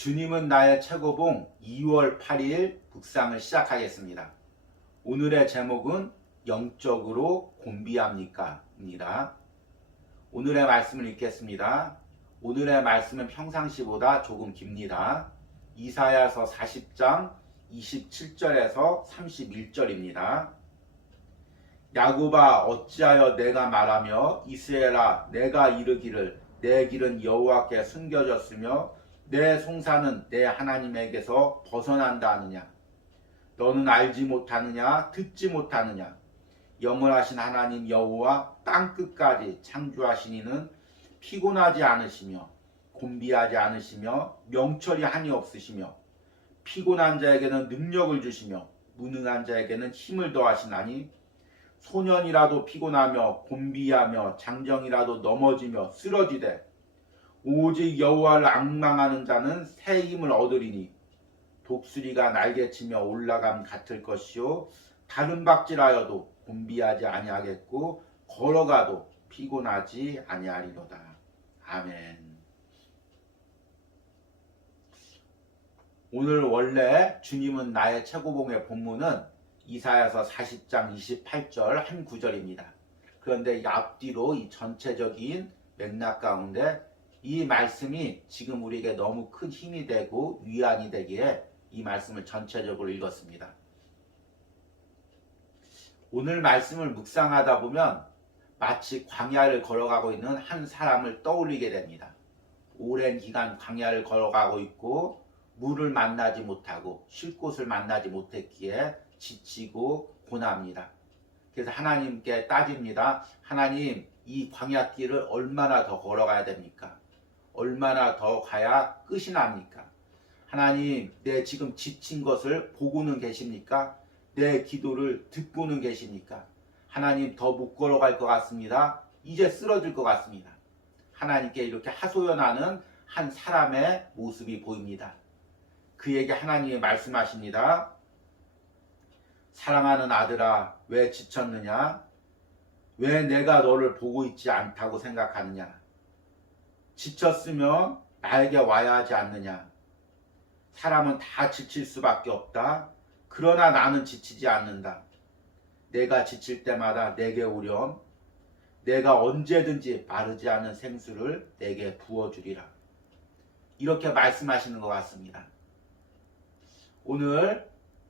주님은 나의 최고봉 2월 8일 묵상을 시작하겠습니다. 오늘의 제목은 영적으로 곤비합니까? 입니다. 오늘의 말씀을 읽겠습니다. 오늘의 말씀은 평상시보다 조금 깁니다. 이사야서 40장 27절에서 31절입니다. 야곱아 어찌하여 내가 말하며 이스라엘아 내가 이르기를 내 길은 여호와께 숨겨졌으며 내 송사는 내 하나님에게서 벗어난다 하느냐. 너는 알지 못하느냐 듣지 못하느냐. 영원하신 하나님 여호와 땅끝까지 창조하신 이는 피곤하지 않으시며 곤비하지 않으시며 명철이 한이 없으시며 피곤한 자에게는 능력을 주시며 무능한 자에게는 힘을 더하시나니 소년이라도 피곤하며 곤비하며 장정이라도 넘어지며 쓰러지되 오직 여호와를 앙망하는 자는 새 힘을 얻으리니 독수리가 날개치며 올라감 같을 것이요 다른 박질하여도 곤비하지 아니하겠고 걸어가도 피곤하지 아니하리로다. 아멘. 오늘 원래 주님은 나의 최고봉의 본문은 이사야서 40장 28절 한 구절입니다. 그런데 앞뒤로 이 전체적인 맥락 가운데 이 말씀이 지금 우리에게 너무 큰 힘이 되고 위안이 되기에 이 말씀을 전체적으로 읽었습니다. 오늘 말씀을 묵상하다 보면 마치 광야를 걸어가고 있는 한 사람을 떠올리게 됩니다. 오랜 기간 광야를 걸어가고 있고 물을 만나지 못하고 쉴 곳을 만나지 못했기에 지치고 고납니다. 그래서 하나님께 따집니다. 하나님, 이 광야길을 얼마나 더 걸어가야 됩니까? 얼마나 더 가야 끝이 납니까? 하나님, 내 지금 지친 것을 보고는 계십니까? 내 기도를 듣고는 계십니까? 하나님, 더 못 걸어갈 것 같습니다. 이제 쓰러질 것 같습니다. 하나님께 이렇게 하소연하는 한 사람의 모습이 보입니다. 그에게 하나님이 말씀하십니다. 사랑하는 아들아, 왜 지쳤느냐? 왜 내가 너를 보고 있지 않다고 생각하느냐? 지쳤으면 나에게 와야 하지 않느냐? 사람은 다 지칠 수밖에 없다. 그러나 나는 지치지 않는다. 내가 지칠 때마다 내게 오렴. 내가 언제든지 마르지 않은 생수를 내게 부어주리라. 이렇게 말씀하시는 것 같습니다. 오늘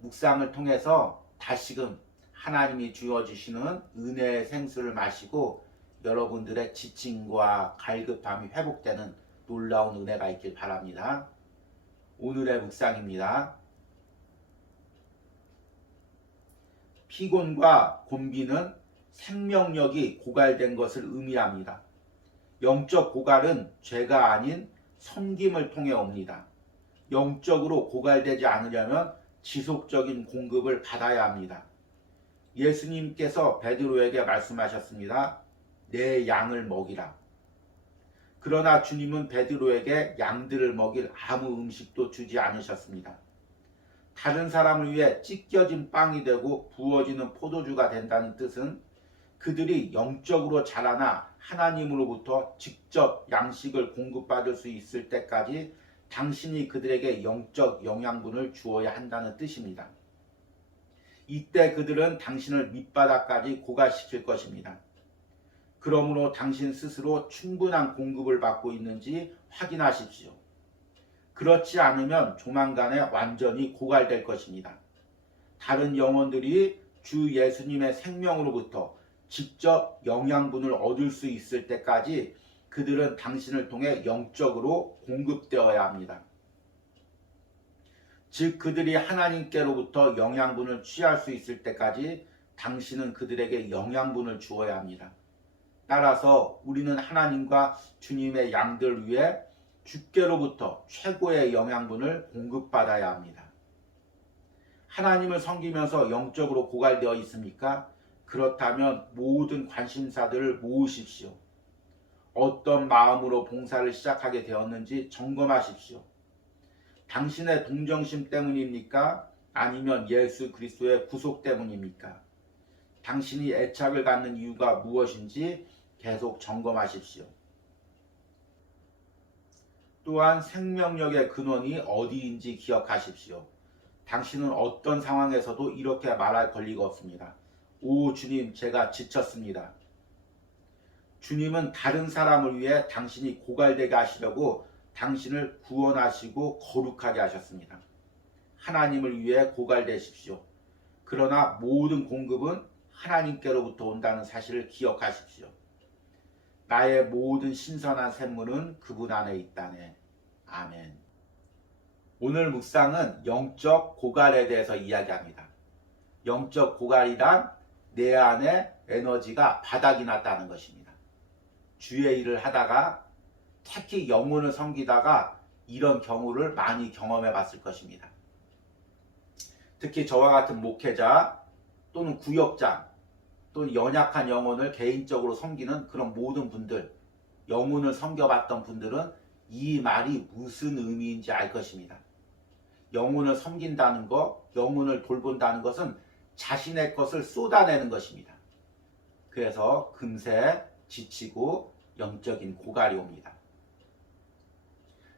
묵상을 통해서 다시금 하나님이 주어주시는 은혜의 생수를 마시고 여러분들의 지침과 갈급함이 회복되는 놀라운 은혜가 있길 바랍니다. 오늘의 묵상입니다. 피곤과 곤비는 생명력이 고갈된 것을 의미합니다. 영적 고갈은 죄가 아닌 섬김을 통해 옵니다. 영적으로 고갈되지 않으려면 지속적인 공급을 받아야 합니다. 예수님께서 베드로에게 말씀하셨습니다. 내 양을 먹이라. 그러나 주님은 베드로에게 양들을 먹일 아무 음식도 주지 않으셨습니다. 다른 사람을 위해 찢겨진 빵이 되고 부어지는 포도주가 된다는 뜻은 그들이 영적으로 자라나 하나님으로부터 직접 양식을 공급받을 수 있을 때까지 당신이 그들에게 영적 영양분을 주어야 한다는 뜻입니다. 이때 그들은 당신을 밑바닥까지 고갈시킬 것입니다. 그러므로 당신 스스로 충분한 공급을 받고 있는지 확인하십시오. 그렇지 않으면 조만간에 완전히 고갈될 것입니다. 다른 영혼들이 주 예수님의 생명으로부터 직접 영양분을 얻을 수 있을 때까지 그들은 당신을 통해 영적으로 공급되어야 합니다. 즉 그들이 하나님께로부터 영양분을 취할 수 있을 때까지 당신은 그들에게 영양분을 주어야 합니다. 따라서 우리는 하나님과 주님의 양들 위해 주께로부터 최고의 영양분을 공급받아야 합니다. 하나님을 섬기면서 영적으로 고갈되어 있습니까? 그렇다면 모든 관심사들을 모으십시오. 어떤 마음으로 봉사를 시작하게 되었는지 점검하십시오. 당신의 동정심 때문입니까? 아니면 예수 그리스도의 구속 때문입니까? 당신이 애착을 갖는 이유가 무엇인지 계속 점검하십시오. 또한 생명력의 근원이 어디인지 기억하십시오. 당신은 어떤 상황에서도 이렇게 말할 권리가 없습니다. 오 주님, 제가 지쳤습니다. 주님은 다른 사람을 위해 당신이 고갈되게 하시려고 당신을 구원하시고 거룩하게 하셨습니다. 하나님을 위해 고갈되십시오. 그러나 모든 공급은 하나님께로부터 온다는 사실을 기억하십시오. 나의 모든 신선한 샘물은 그분 안에 있다네. 아멘. 오늘 묵상은 영적 고갈에 대해서 이야기합니다. 영적 고갈이란 내 안에 에너지가 바닥이 났다는 것입니다. 주의 일을 하다가 특히 영혼을 섬기다가 이런 경우를 많이 경험해 봤을 것입니다. 특히 저와 같은 목회자 또는 구역장 또는 연약한 영혼을 개인적으로 섬기는 그런 모든 분들, 영혼을 섬겨봤던 분들은 이 말이 무슨 의미인지 알 것입니다. 영혼을 섬긴다는 것, 영혼을 돌본다는 것은 자신의 것을 쏟아내는 것입니다. 그래서 금세 지치고 영적인 고갈이 옵니다.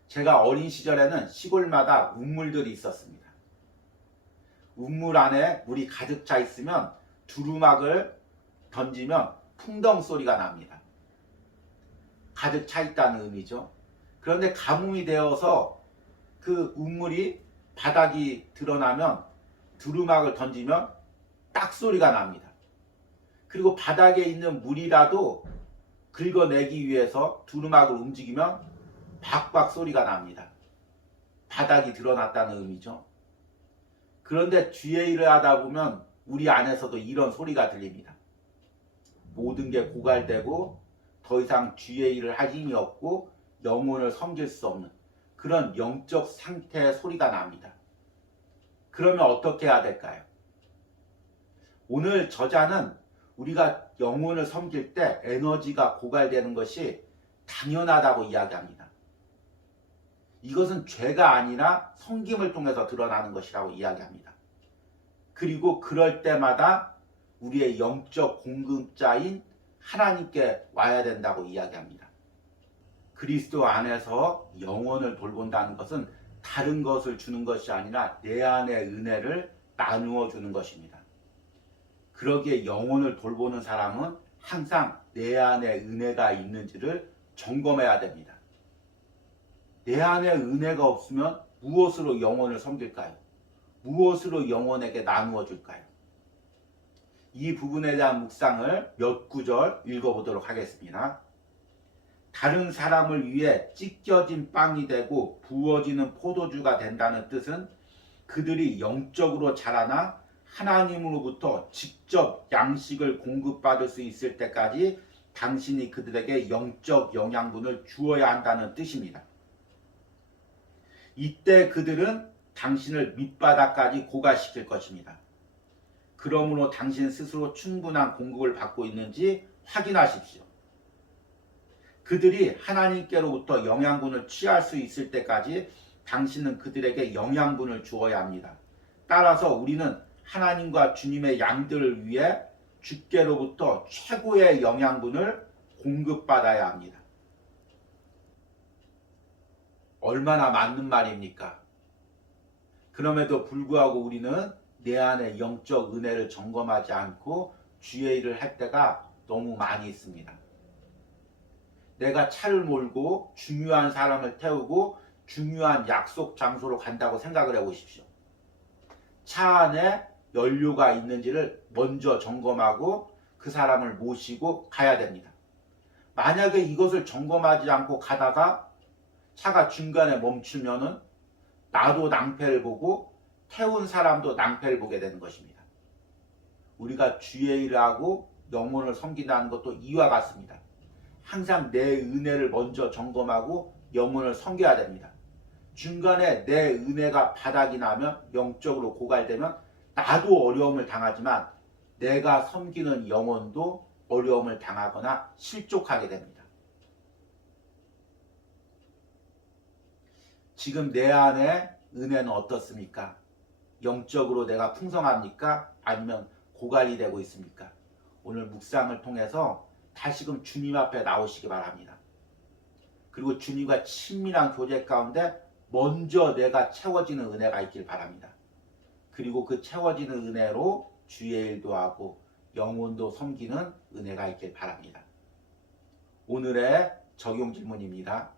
제가 어린 시절에는 시골마다 우물들이 있었습니다. 우물 안에 물이 가득 차 있으면 두루마기를 던지면 풍덩 소리가 납니다. 가득 차 있다는 의미죠. 그런데 가뭄이 되어서 그 우물이 바닥이 드러나면 두루마기를 던지면 딱 소리가 납니다. 그리고 바닥에 있는 물이라도 긁어내기 위해서 두루마기를 움직이면 박박 소리가 납니다. 바닥이 드러났다는 의미죠. 그런데 주의 일을 하다 보면 우리 안에서도 이런 소리가 들립니다. 모든 게 고갈되고 더 이상 주의 일을 할 힘이 없고 영혼을 섬길 수 없는 그런 영적 상태의 소리가 납니다. 그러면 어떻게 해야 될까요? 오늘 저자는 우리가 영혼을 섬길 때 에너지가 고갈되는 것이 당연하다고 이야기합니다. 이것은 죄가 아니라 섬김을 통해서 드러나는 것이라고 이야기합니다. 그리고 그럴 때마다 우리의 영적 공급자인 하나님께 와야 된다고 이야기합니다. 그리스도 안에서 영혼을 돌본다는 것은 다른 것을 주는 것이 아니라 내 안의 은혜를 나누어 주는 것입니다. 그러기에 영혼을 돌보는 사람은 항상 내 안에 은혜가 있는지를 점검해야 됩니다. 내 안에 은혜가 없으면 무엇으로 영혼을 섬길까요? 무엇으로 영혼에게 나누어 줄까요? 이 부분에 대한 묵상을 몇 구절 읽어보도록 하겠습니다. 다른 사람을 위해 찢겨진 빵이 되고 부어지는 포도주가 된다는 뜻은 그들이 영적으로 자라나 하나님으로부터 직접 양식을 공급받을 수 있을 때까지 당신이 그들에게 영적 영양분을 주어야 한다는 뜻입니다. 이때 그들은 당신을 밑바닥까지 고갈시킬 것입니다. 그러므로 당신 스스로 충분한 공급을 받고 있는지 확인하십시오. 그들이 하나님께로부터 영양분을 취할 수 있을 때까지 당신은 그들에게 영양분을 주어야 합니다. 따라서 우리는 하나님과 주님의 양들을 위해 주께로부터 최고의 영양분을 공급받아야 합니다. 얼마나 맞는 말입니까? 그럼에도 불구하고 우리는 내 안에 영적 은혜를 점검하지 않고 주의 일을 할 때가 너무 많이 있습니다. 내가 차를 몰고 중요한 사람을 태우고 중요한 약속 장소로 간다고 생각을 해보십시오. 차 안에 연료가 있는지를 먼저 점검하고 그 사람을 모시고 가야 됩니다. 만약에 이것을 점검하지 않고 가다가 차가 중간에 멈추면은 나도 낭패를 보고 태운 사람도 낭패를 보게 되는 것입니다. 우리가 주의 일을 하고 영혼을 섬긴다는 것도 이와 같습니다. 항상 내 은혜를 먼저 점검하고 영혼을 섬겨야 됩니다. 중간에 내 은혜가 바닥이 나면 영적으로 고갈되면 나도 어려움을 당하지만 내가 섬기는 영혼도 어려움을 당하거나 실족하게 됩니다. 지금 내 안에 은혜는 어떻습니까? 영적으로 내가 풍성합니까? 아니면 고갈이 되고 있습니까? 오늘 묵상을 통해서 다시금 주님 앞에 나오시기 바랍니다. 그리고 주님과 친밀한 교제 가운데 먼저 내가 채워지는 은혜가 있길 바랍니다. 그리고 그 채워지는 은혜로 주의 일도 하고 영혼도 섬기는 은혜가 있길 바랍니다. 오늘의 적용 질문입니다.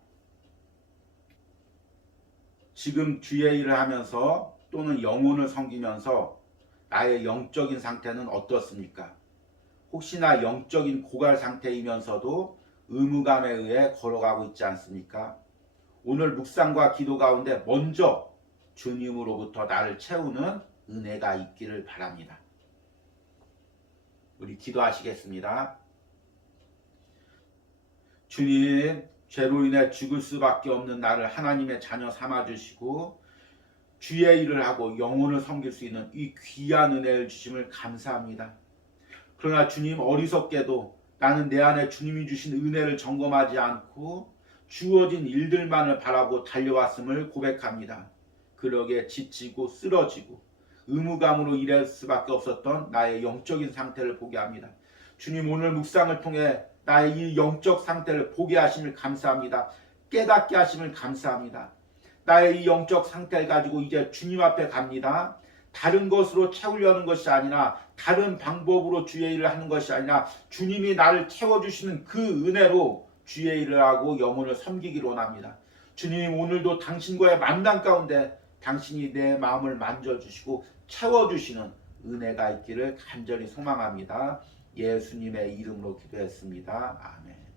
지금 주의 일을 하면서 또는 영혼을 섬기면서 나의 영적인 상태는 어떻습니까? 혹시나 영적인 고갈 상태이면서도 의무감에 의해 걸어가고 있지 않습니까? 오늘 묵상과 기도 가운데 먼저 주님으로부터 나를 채우는 은혜가 있기를 바랍니다. 우리 기도하시겠습니다. 주님, 죄로 인해 죽을 수밖에 없는 나를 하나님의 자녀 삼아주시고 주의 일을 하고 영혼을 섬길 수 있는 이 귀한 은혜를 주심을 감사합니다. 그러나 주님, 어리석게도 나는 내 안에 주님이 주신 은혜를 점검하지 않고 주어진 일들만을 바라고 달려왔음을 고백합니다. 그러기에 지치고 쓰러지고 의무감으로 일할 수밖에 없었던 나의 영적인 상태를 보게 합니다. 주님, 오늘 묵상을 통해 나의 이 영적 상태를 보게 하심을 감사합니다. 깨닫게 하심을 감사합니다. 나의 이 영적 상태를 가지고 이제 주님 앞에 갑니다. 다른 것으로 채우려는 것이 아니라 다른 방법으로 주의 일을 하는 것이 아니라 주님이 나를 채워주시는 그 은혜로 주의 일을 하고 영혼을 섬기기를 원합니다. 주님, 오늘도 당신과의 만남 가운데 당신이 내 마음을 만져주시고 채워주시는 은혜가 있기를 간절히 소망합니다. 예수님의 이름으로 기도했습니다. 아멘.